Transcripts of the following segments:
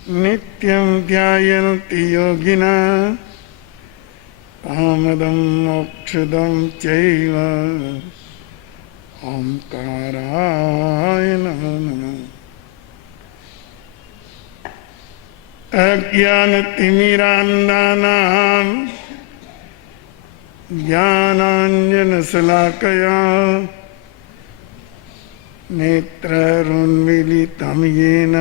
नित्यं ध्यायन्ति योगिनः कामदं मोक्षदं चैव ओंकाराय नमो नमः। अज्ञानतिमिरान्धानां ज्ञानाञ्जनशलाकया नेत्रैरुन्मीलितं येन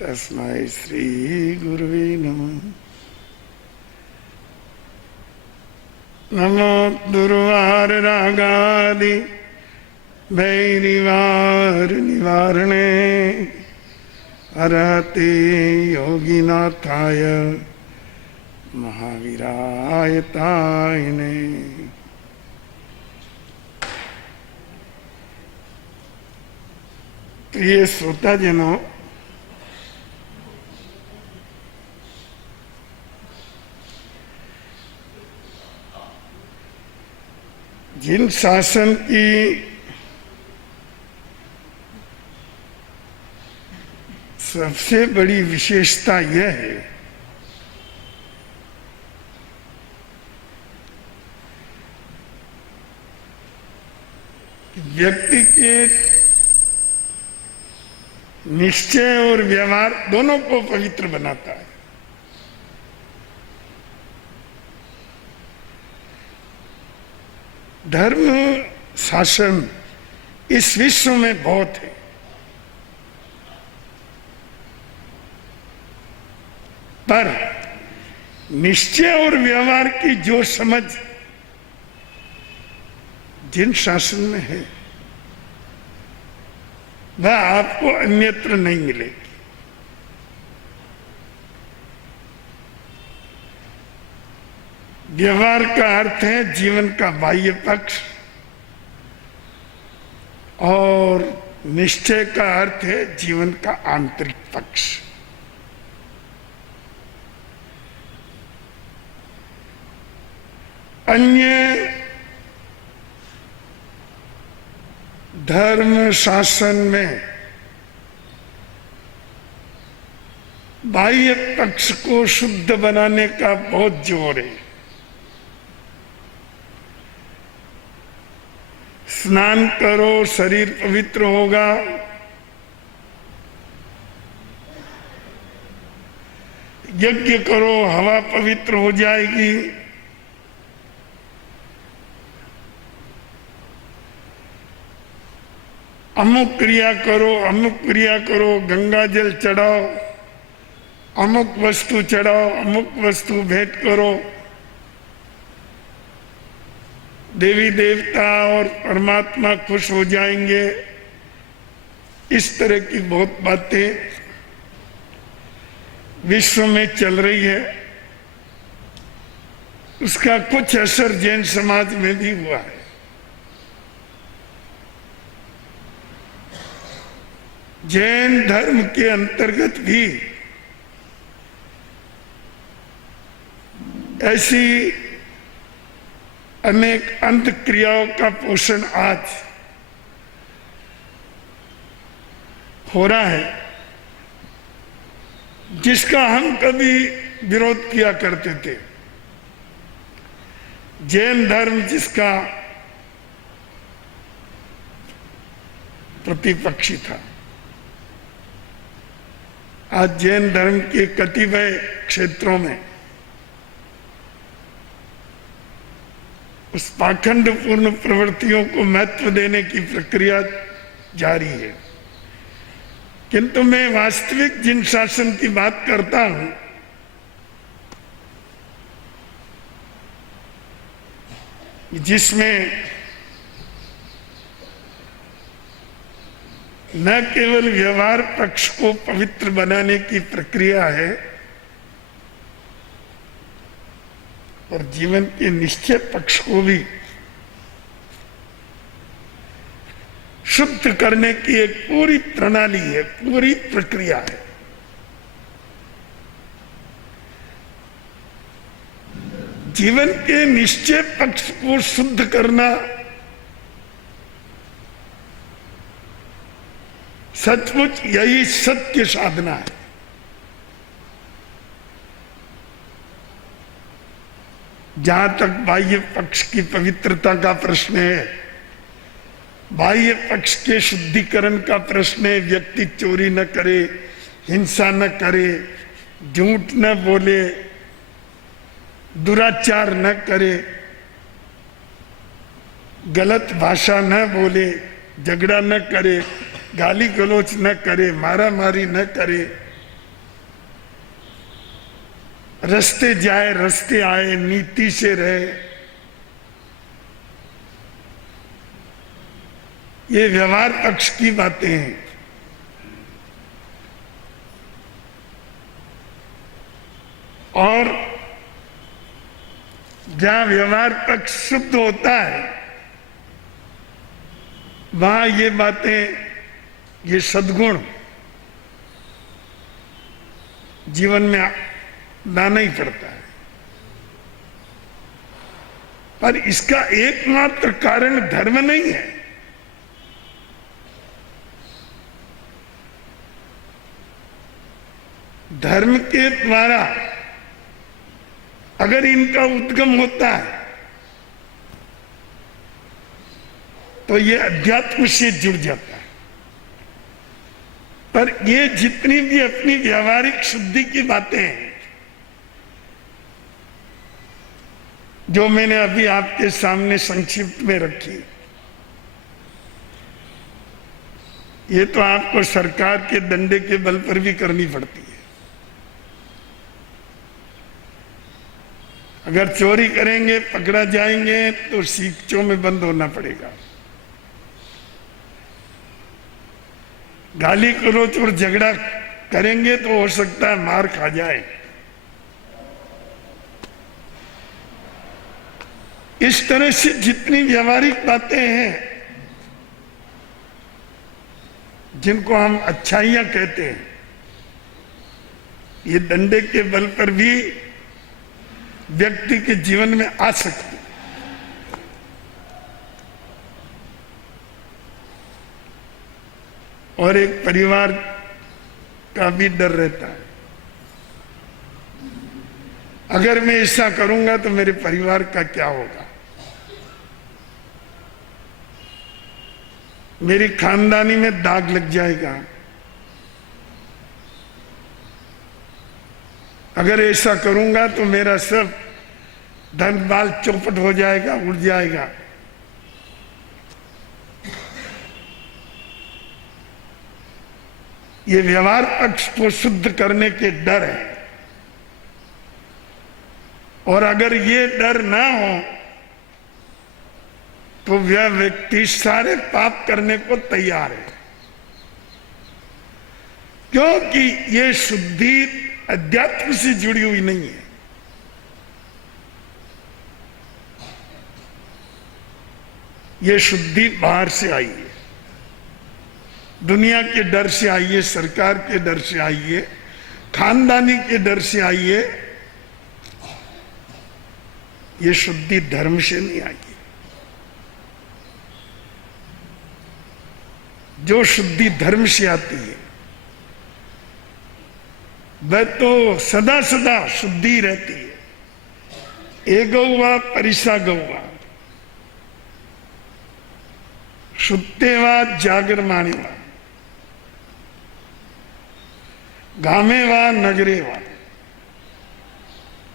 तस्मै श्रीगुरुवे नमः। नमो दुर्वाररागादि भैरिवारनिवारणे अरहते योगिनाथाय महावीराय तायने। प्रिय श्रोताजनों, जिन शासन की सबसे बड़ी विशेषता यह है कि व्यक्ति के निश्चय और व्यवहार दोनों को पवित्र बनाता है। धर्म शासन इस विश्व में बहुत है, पर निश्चय और व्यवहार की जो समझ जिन शासन में है वह आपको अन्यत्र नहीं मिलेगी। व्यवहार का अर्थ है जीवन का बाह्य पक्ष और निश्चय का अर्थ है जीवन का आंतरिक पक्ष। अन्य धर्म शासन में बाह्य पक्ष को शुद्ध बनाने का बहुत जोर है। स्नान करो शरीर पवित्र होगा, यज्ञ करो हवा पवित्र हो जाएगी, अमुक क्रिया करो, गंगा जल चढ़ाओ, अमुक वस्तु चढ़ाओ, अमुक वस्तु भेंट करो, देवी देवता और परमात्मा खुश हो जाएंगे। इस तरह की बहुत बातें विश्व में चल रही है। उसका कुछ असर जैन समाज में भी हुआ है। जैन धर्म के अंतर्गत भी ऐसी अनेक अंत क्रियाओं का पोषण आज हो रहा है, जिसका हम कभी विरोध किया करते थे। जैन धर्म जिसका प्रतिपक्षी था, आज जैन धर्म के कतिपय क्षेत्रों में उस पाखंडपूर्ण प्रवृत्तियों को महत्व देने की प्रक्रिया जारी है। किंतु मैं वास्तविक जिन शासन की बात करता हूं, जिसमें न केवल व्यवहार पक्ष को पवित्र बनाने की प्रक्रिया है और जीवन के निश्चय पक्ष को भी शुद्ध करने की एक पूरी प्रणाली है, पूरी प्रक्रिया है। जीवन के निश्चय पक्ष को शुद्ध करना सचमुच यही सत्य साधना है। जहां तक बाह्य पक्ष की पवित्रता का प्रश्न है, बाह्य पक्ष के शुद्धिकरण का प्रश्न है, व्यक्ति चोरी न करे, हिंसा न करे, झूठ न बोले, दुराचार न करे, गलत भाषा न बोले, झगड़ा न करे, गाली गलौज न करे, मारा मारी न करे, रास्ते जाए रास्ते आए, नीति से रहे। ये व्यवहार पक्ष की बातें हैं। और जहां व्यवहार पक्ष शुद्ध होता है, वहां ये बातें, ये सद्गुण जीवन में लाना ही पड़ता है। पर इसका एकमात्र कारण धर्म नहीं है। धर्म के द्वारा अगर इनका उद्गम होता है तो ये अध्यात्म से जुड़ जाता है। पर ये जितनी भी अपनी व्यावहारिक शुद्धि की बातें हैं, जो मैंने अभी आपके सामने संक्षिप्त में रखी, ये तो आपको सरकार के डंडे के बल पर भी करनी पड़ती है। अगर चोरी करेंगे, पकड़ा जाएंगे, तो सीखचों में बंद होना पड़ेगा। गाली गलौज और झगड़ा करेंगे तो हो सकता है मार खा जाए। इस तरह से जितनी व्यावहारिक बातें हैं, जिनको हम अच्छाइयां कहते हैं, ये डंडे के बल पर भी व्यक्ति के जीवन में आ सकती है। और एक परिवार का भी डर रहता है, अगर मैं ऐसा करूंगा तो मेरे परिवार का क्या होगा, मेरी खानदानी में दाग लग जाएगा, अगर ऐसा करूंगा तो मेरा सब धन बाल चौपट हो जाएगा, उड़ जाएगा। ये व्यवहार पक्ष को शुद्ध करने के डर है। और अगर ये डर ना हो तो वह व्यक्ति सारे पाप करने को तैयार है, क्योंकि ये शुद्धि अध्यात्म से जुड़ी हुई नहीं है। ये शुद्धि बाहर से आई है, दुनिया के डर से आई है, सरकार के डर से आई है, खानदानी के डर से आई है। ये शुद्धि धर्म से नहीं आई है। जो शुद्धि धर्म से आती है वह तो सदा सदा शुद्धि रहती है। एगौवा परिसा गौवा, शुद्धेवा जागरमाणेवा, गामे वा नगरे वा।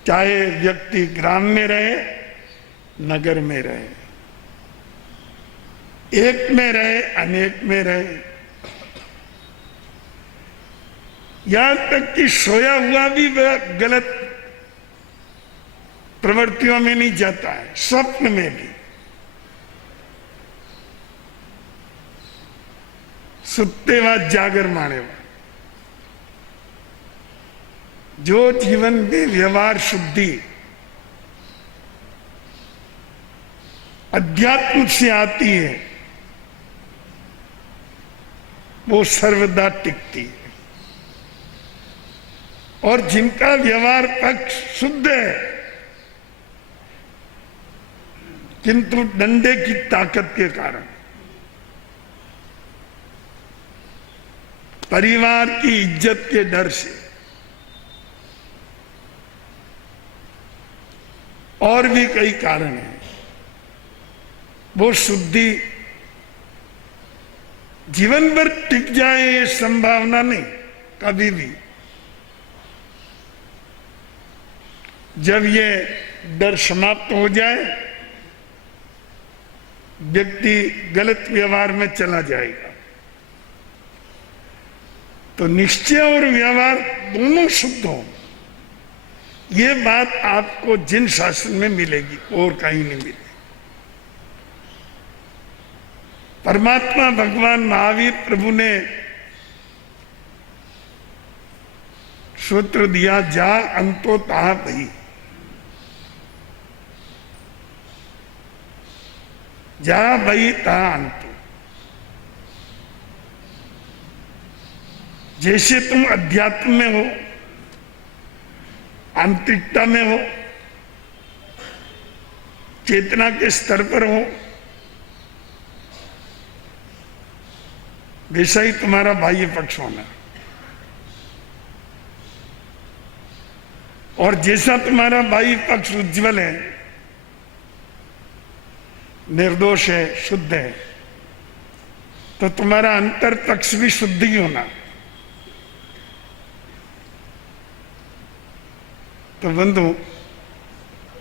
चाहे व्यक्ति ग्राम में रहे, नगर में रहे, एक में रहे, अनेक में रहे, यहां तक कि सोया हुआ भी वह गलत प्रवृत्तियों में नहीं जाता है, स्वप्न में भी। सुत्ते व जागर माने वा। जो जीवन में व्यवहार शुद्धि अध्यात्म से आती है, वो सर्वदा टिकती है। और जिनका व्यवहार पक्ष शुद्ध है किंतु डंडे की ताकत के कारण, परिवार की इज्जत के डर से, और भी कई कारण हैं। वो शुद्धि जीवन भर टिक जाए ये संभावना नहीं, कभी भी। जब ये डर समाप्त हो जाए, व्यक्ति गलत व्यवहार में चला जाएगा। तो निश्चय और व्यवहार दोनों शुद्ध हो, ये बात आपको जिन शास्त्र में मिलेगी और कहीं नहीं मिलेगी। परमात्मा भगवान महावीर प्रभु ने सूत्र दिया, जा अंतो ता भई। जा भई ता अंतो। जैसे तुम अध्यात्म में हो, आंतरिकता में हो, चेतना के स्तर पर हो, वैसा ही तुम्हारा बाह्य पक्ष होना। और जैसा तुम्हारा बाह्य पक्ष उज्जवल है, निर्दोष है, शुद्ध है, तो तुम्हारा अंतर पक्ष भी शुद्ध ही होना। तो बंधु,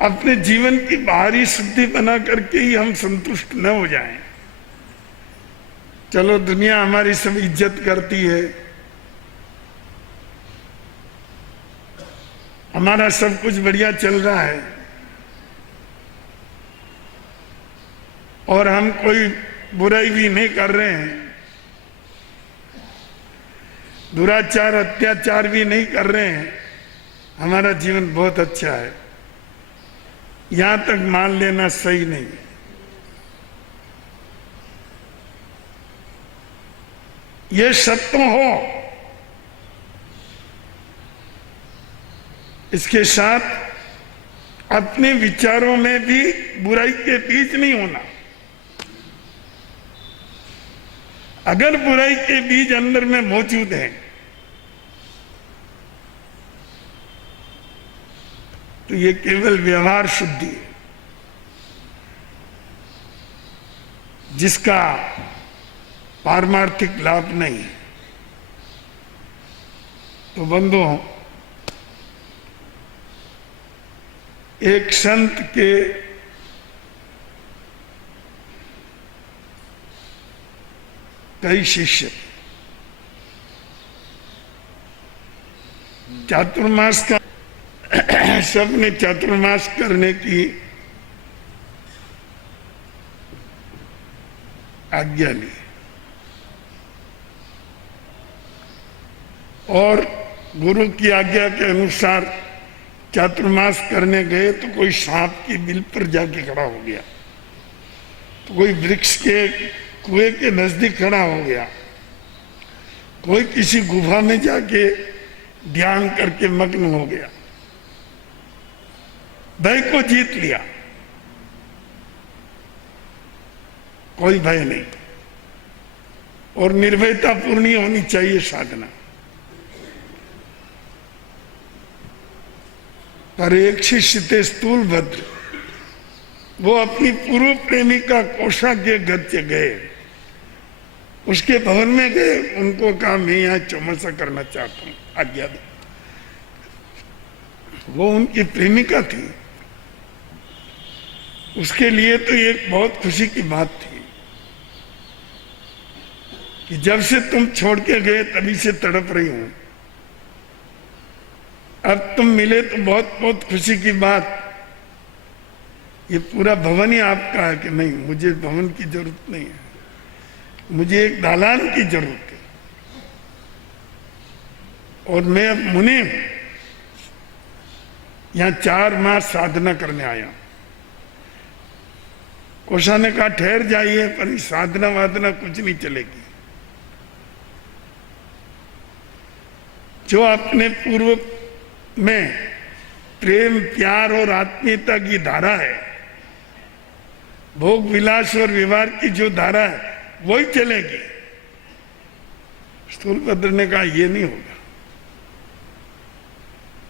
अपने जीवन की बाहरी शुद्धि बना करके ही हम संतुष्ट न हो जाएं। चलो दुनिया हमारी सब इज्जत करती है, हमारा सब कुछ बढ़िया चल रहा है, और हम कोई बुराई भी नहीं कर रहे हैं, दुराचार अत्याचार भी नहीं कर रहे हैं, हमारा जीवन बहुत अच्छा है, यहां तक मान लेना सही नहीं है। ये सत्य हो, इसके साथ अपने विचारों में भी बुराई के बीज नहीं होना। अगर बुराई के बीज अंदर में मौजूद हैं, तो ये केवल व्यवहार शुद्धि है, जिसका पारमार्थिक लाभ नहीं। तो बंधुओं, एक संत के कई शिष्य चातुर्मास का सबने चातुर्मास करने की आज्ञा ली, और गुरु की आज्ञा के अनुसार चातुर्मास करने गए तो कोई सांप की बिल पर जाके खड़ा हो गया, तो कोई वृक्ष के कुएं के नजदीक खड़ा हो गया, कोई किसी गुफा में जाके ध्यान करके मग्न हो गया। भय को जीत लिया, कोई भय नहीं, और निर्भयता पूर्ण होनी चाहिए साधना। पर एक शिष्य थे स्थूलभद्र, वो अपनी पूर्व प्रेमिका कोषा के घर से गए, उसके भवन में गए, उनको कहा मैं यहाँ चौमसा करना चाहता हूँ, आज्ञा दो। वो उनकी प्रेमिका थी, उसके लिए तो एक बहुत खुशी की बात थी कि जब से तुम छोड़ के गए तभी से तड़प रही हूं, अब तुम मिले तो बहुत बहुत खुशी की बात। ये पूरा भवन ही आपका है कि नहीं, मुझे भवन की जरूरत नहीं है, मुझे एक दालान की जरूरत है, और मैं अब मुनि यहां 4 मास साधना करने आया। कोषा ने कहा ठहर जाइए, पर साधना वाधना कुछ नहीं चलेगी। जो अपने पूर्व में प्रेम प्यार और आत्मीयता की धारा है, भोग विलास और व्यवहार की जो धारा है, वही चलेगी। स्थूलभद्र ने कहा ये नहीं होगा,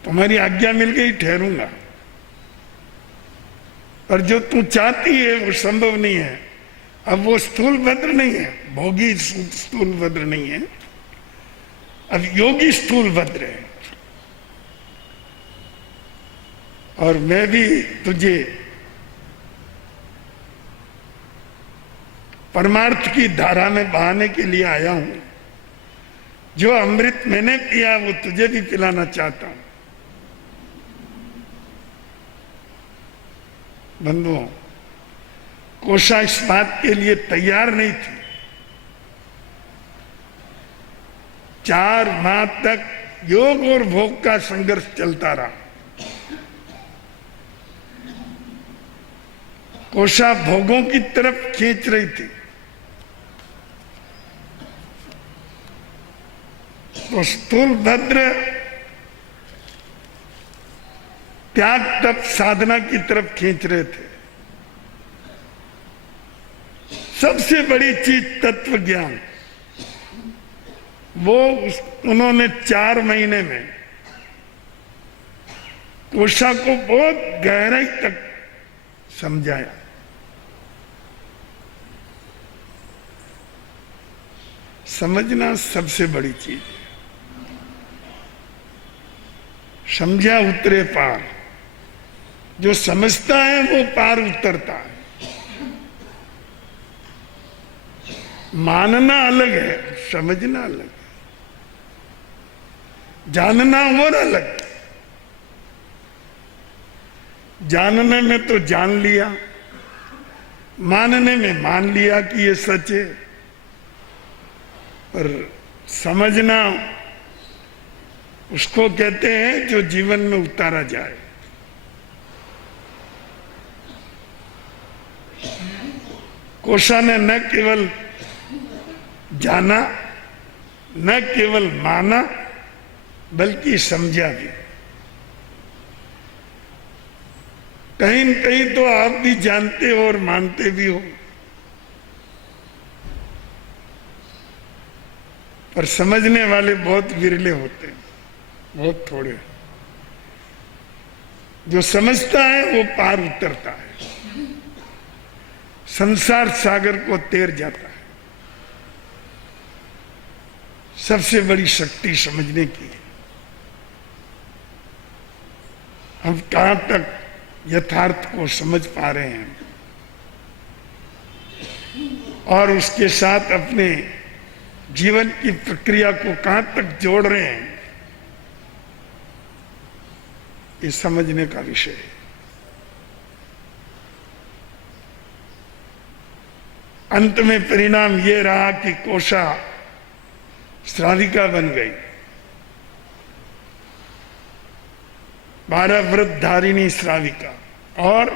तुम्हारी आज्ञा मिल गई, ठहरूंगा। और जो तू चाहती है वो संभव नहीं है। अब वो स्थूल भद्र नहीं है, भोगी स्थूल भद्र नहीं है, अब योगी स्थूल भद्र है। और मैं भी तुझे परमार्थ की धारा में बहाने के लिए आया हूं। जो अमृत मैंने पिया वो तुझे भी पिलाना चाहता हूं। बंधुओं, कोशा इस बात के लिए तैयार नहीं थी। 4 माह तक योग और भोग का संघर्ष चलता रहा। कोशा भोगों की तरफ खींच रही थी, तो स्थूल भद्र त्याग तप साधना की तरफ खींच रहे थे। सबसे बड़ी चीज तत्व ज्ञान, वो उन्होंने 4 महीने में कोशा को बहुत गहराई तक समझाया। समझना सबसे बड़ी चीज है। समझा उतरे पार। जो समझता है वो पार उतरता है। मानना अलग है, समझना अलग है, जानना और अलग है। जानने में तो जान लिया, मानने में मान लिया कि ये सच है, पर समझना उसको कहते हैं जो जीवन में उतारा जाए। कोशा ने न केवल जाना, न केवल माना, बल्कि समझा भी। कहीं न कहीं तो आप भी जानते हो और मानते भी हो, पर समझने वाले बहुत विरले होते हैं, बहुत थोड़े। जो समझता है वो पार उतरता है, संसार सागर को तैर जाता है। सबसे बड़ी शक्ति समझने की है। हम कहां तक यथार्थ को समझ पा रहे हैं और उसके साथ अपने जीवन की प्रक्रिया को कहां तक जोड़ रहे हैं, ये समझने का विषय है। अंत में परिणाम ये रहा कि कोशा श्राविका बन गई। 12 व्रत धारिणी श्राविका, और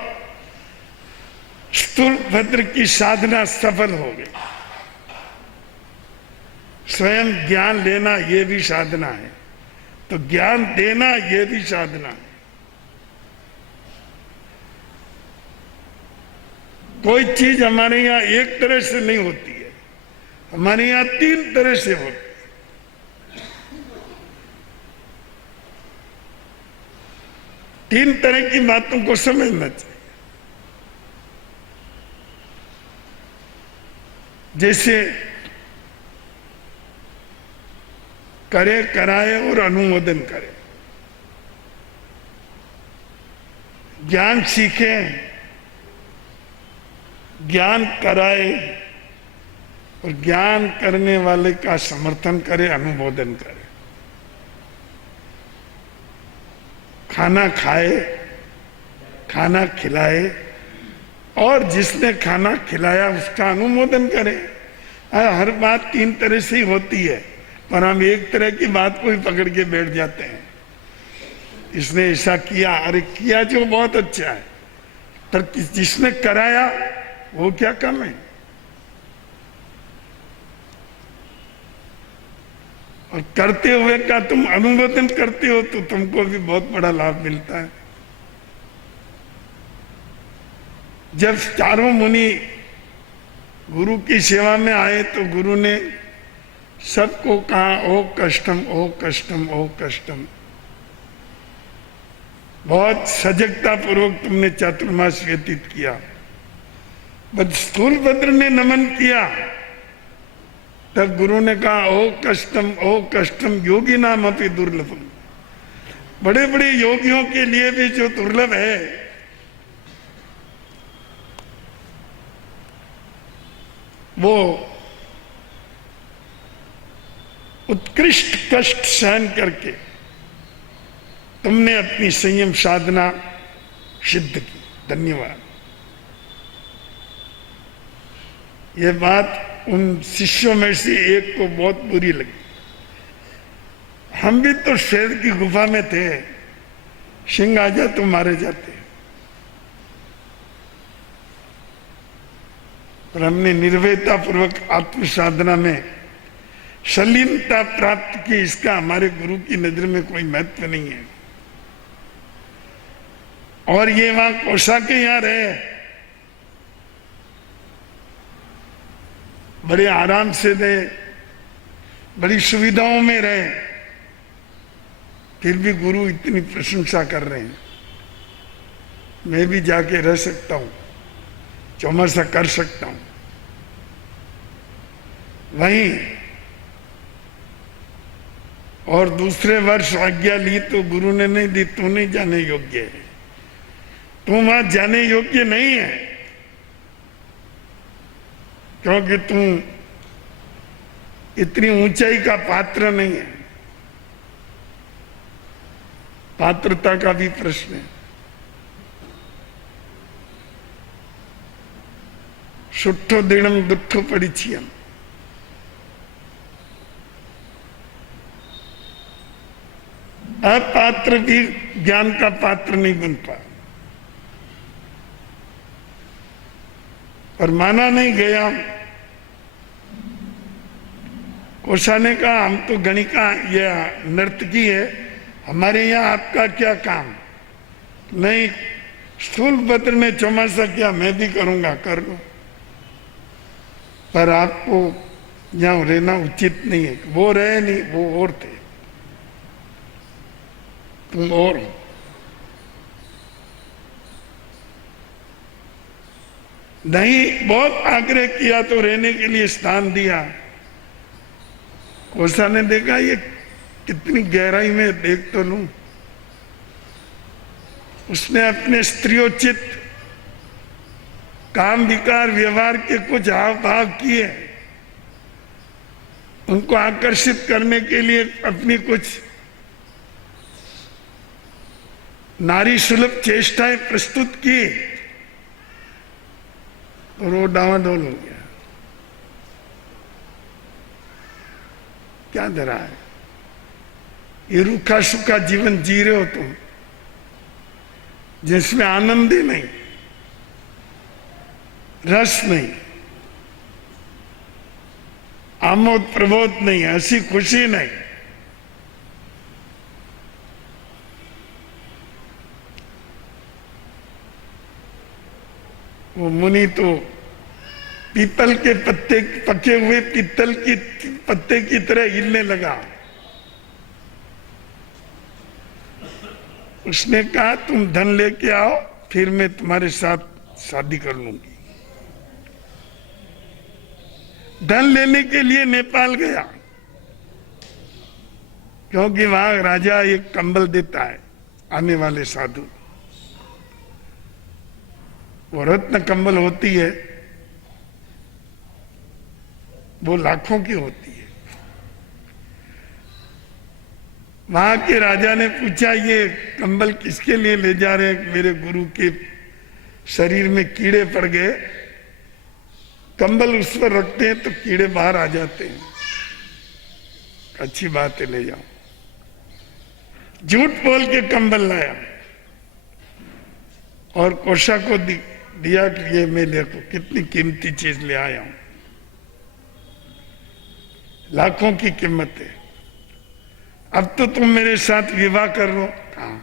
स्थूल भद्र की साधना सफल हो गई। स्वयं ज्ञान लेना ये भी साधना है, तो ज्ञान देना ये भी साधना है। कोई चीज हमारे यहां एक तरह से नहीं होती है, हमारे यहां 3 तरह से होती है। तीन तरह की बातों को समझना चाहिए। जैसे करे, कराए और अनुमोदन करे। ज्ञान सीखे, ज्ञान कराए और ज्ञान करने वाले का समर्थन करे, अनुमोदन करे। खाना खाए, खाना खिलाए और जिसने खाना खिलाया उसका अनुमोदन करे। हर बात 3 तरह से ही होती है, पर हम एक तरह की बात को ही पकड़ के बैठ जाते हैं। इसने ऐसा किया, अरे किया जो बहुत अच्छा है, पर जिसने कराया वो क्या कम है। और करते हुए का तुम अनुमोदन करते हो तो तुमको भी बहुत बड़ा लाभ मिलता है। जब 4 मुनि गुरु की सेवा में आए तो गुरु ने सबको कहा, ओ कष्टम, ओ कष्टम, ओ कष्टम। बहुत सजगता पूर्वक तुमने चातुर्मास व्यतीत किया। बस स्थूलभद्र ने नमन किया, तब गुरु ने कहा ओ कष्टम योगी नाम अपनी दुर्लभम। बड़े बड़े योगियों के लिए भी जो दुर्लभ है, वो उत्कृष्ट कष्ट सहन करके तुमने अपनी संयम साधना सिद्ध की। धन्यवाद। ये बात उन शिष्यों में से एक को बहुत बुरी लगी। हम भी तो शेर की गुफा में थे, सिंह आ जाए तो मारे जाते, पर हमने निर्भयता पूर्वक आत्म साधना में सलीनता प्राप्त की। इसका हमारे गुरु की नजर में कोई महत्व नहीं है। और ये वहां कोसा के यहां रहे, बड़े आराम से रहे, बड़ी सुविधाओं में रहे, फिर भी गुरु इतनी प्रशंसा कर रहे हैं। मैं भी जाके रह सकता हूं, चौमासा कर सकता हूं। वहीं और दूसरे वर्ष आज्ञा ली तो गुरु ने नहीं दी, तू नहीं जाने योग्य है, तू वहां जाने योग्य नहीं है, क्योंकि तू इतनी ऊंचाई का पात्र नहीं है। पात्रता का भी प्रश्न है। सुट्ठो दिनम दुट्ठो परिचयम। अपात्र भी ज्ञान का पात्र नहीं बन पा, और माना नहीं गया। कोशा ने कहा हम तो गणिका या नर्तकी है, हमारे यहाँ आपका क्या काम? नहीं, स्थूलभद्र ने चौमासा किया, मैं भी करूंगा, कर लो, पर आपको यहाँ रहना उचित नहीं है। वो रहे नहीं, वो और थे, तुम और हो। नहीं, बहुत आग्रह किया तो रहने के लिए स्थान दिया। कोसा ने देखा ये कितनी गहराई में, देख तो लूं। उसने अपने स्त्रियोचित काम विकार व्यवहार के कुछ हाव भाव किए, उनको आकर्षित करने के लिए अपनी कुछ नारी सुलभ चेष्टाएं प्रस्तुत की, और वो डावाडोल हो गया। क्या धरा है? ये रूखा सूखा जीवन जी रहे हो तुम, जिसमें आनंद ही नहीं, रस नहीं, आमोद प्रबोध नहीं, हंसी खुशी नहीं। वो मुनि तो पीपल के पत्ते, पके हुए पीतल की पत्ते की तरह हिलने लगा। उसने कहा तुम धन लेके आओ, फिर मैं तुम्हारे साथ शादी कर लूंगी। धन लेने के लिए नेपाल गया, क्योंकि वहां राजा एक कंबल देता है आने वाले साधु। वो रत्न कंबल होती है, वो लाखों की होती है। वहां के राजा ने पूछा ये कंबल किसके लिए ले जा रहे हैं? मेरे गुरु के शरीर में कीड़े पड़ गए, कंबल उस पर रखते हैं तो कीड़े बाहर आ जाते हैं। अच्छी बात है, ले जाओ। झूठ बोल के कंबल लाया और कोशा को दिया कि ये मैं देखो कितनी कीमती चीज ले आया हूं, लाखों की कीमत है। अब तो तुम मेरे साथ विवाह कर लो। हाँ,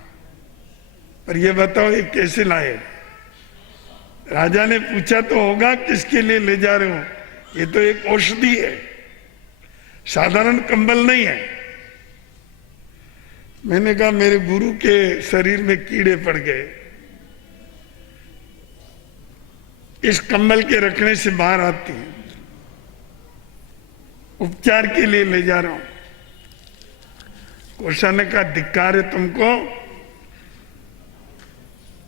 पर ये बताओ ये कैसे लाए? राजा ने पूछा तो होगा किसके लिए ले जा रहे हो? ये तो एक औषधि है, साधारण कंबल नहीं है। मैंने कहा मेरे गुरु के शरीर में कीड़े पड़ गए, इस कंबल के रखने से बाहर आती हैं, उपचार के लिए ले जा रहा हूं। कोशा ने कहा धिक्कार है तुमको,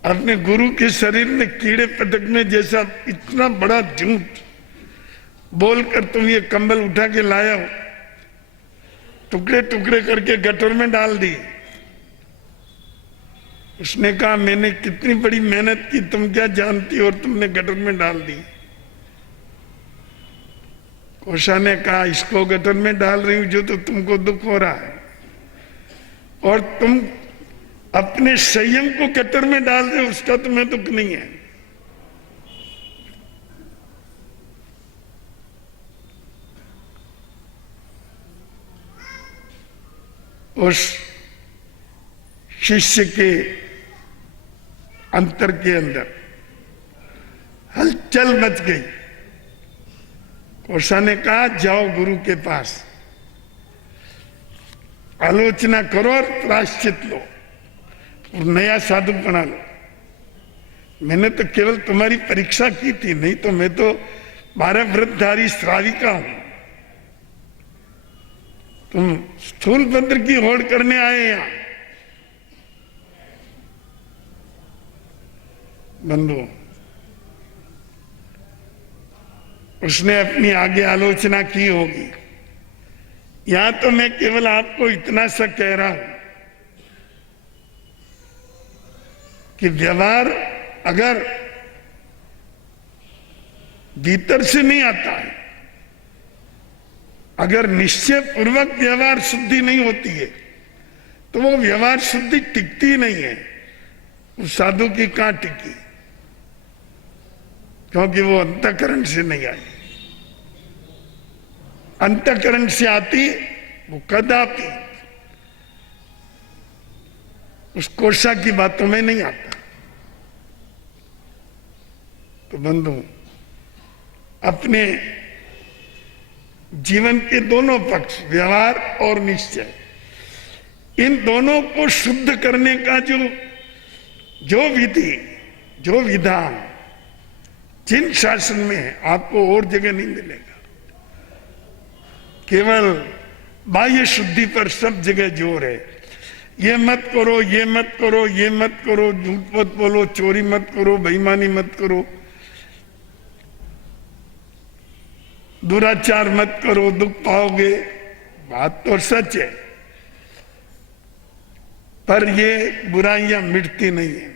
अपने गुरु के शरीर में कीड़े पटकने जैसा इतना बड़ा झूठ बोलकर तुम ये कंबल उठा के लाया हो, टुकड़े टुकड़े करके गटर में डाल दी। उसने कहा मैंने कितनी बड़ी मेहनत की तुम क्या जानती हो, और तुमने गटर में डाल दी। कोशा ने कहा इसको गटर में डाल रही हूं जो तो तुमको दुख हो रहा है, और तुम अपने संयम को गटर में डाल रहे हो, उसका तुम्हें दुख नहीं है। उस शिष्य के अंतर के अंदर हलचल मच गई। कोशा ने कहा जाओ गुरु के पास, आलोचना करो और प्रायश्चित लो और नया साधु बना लो। मैंने तो केवल तुम्हारी परीक्षा की थी, नहीं तो मैं तो 12 व्रतधारी श्राविका हूं। तुम स्थूल पत्र की होड़ करने आए यहां। बंधु, उसने अपनी आगे आलोचना की होगी। यहां तो मैं केवल आपको इतना सा कह रहा हूं कि व्यवहार अगर भीतर से नहीं आता है, अगर निश्चय पूर्वक व्यवहार शुद्धि नहीं होती है, तो वो व्यवहार शुद्धि टिकती नहीं है। उस साधु की कहां टिकी, क्योंकि वो अंतःकरण से नहीं आई। अंतःकरण से आती वो कदापि उस कोशा की बातों में नहीं आता। तो बंधु, अपने जीवन के दोनों पक्ष, व्यवहार और निश्चय, इन दोनों को शुद्ध करने का जो विधि, जो विधान जिन शासन में है, आपको और जगह नहीं मिलेगा। केवल बाह्य शुद्धि पर सब जगह जोर है। ये मत करो, ये मत करो, ये मत करो, झूठ मत बोलो, चोरी मत करो, बेईमानी मत करो, दुराचार मत करो, दुख पाओगे। बात तो सच है, पर ये बुराइयां मिटती नहीं है।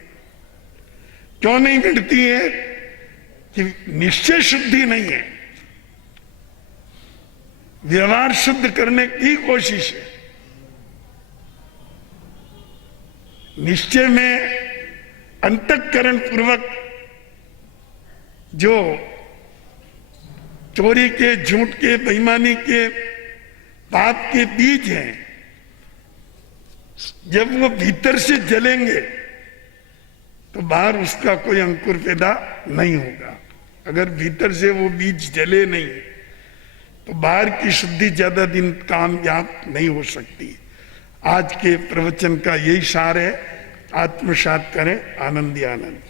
क्यों नहीं मिटती है? कि निश्चय शुद्धि नहीं है, व्यवहार शुद्ध करने की कोशिश है। निश्चय में अंतःकरण पूर्वक जो चोरी के, झूठ के, बेईमानी के, पाप के बीज हैं, जब वो भीतर से जलेंगे तो बाहर उसका कोई अंकुर पैदा नहीं होगा। अगर भीतर से वो बीज जले नहीं तो बाहर की शुद्धि ज्यादा दिन कामयाब नहीं हो सकती। आज के प्रवचन का यही सार है, आत्मसात करें। आनंद ही आनंद।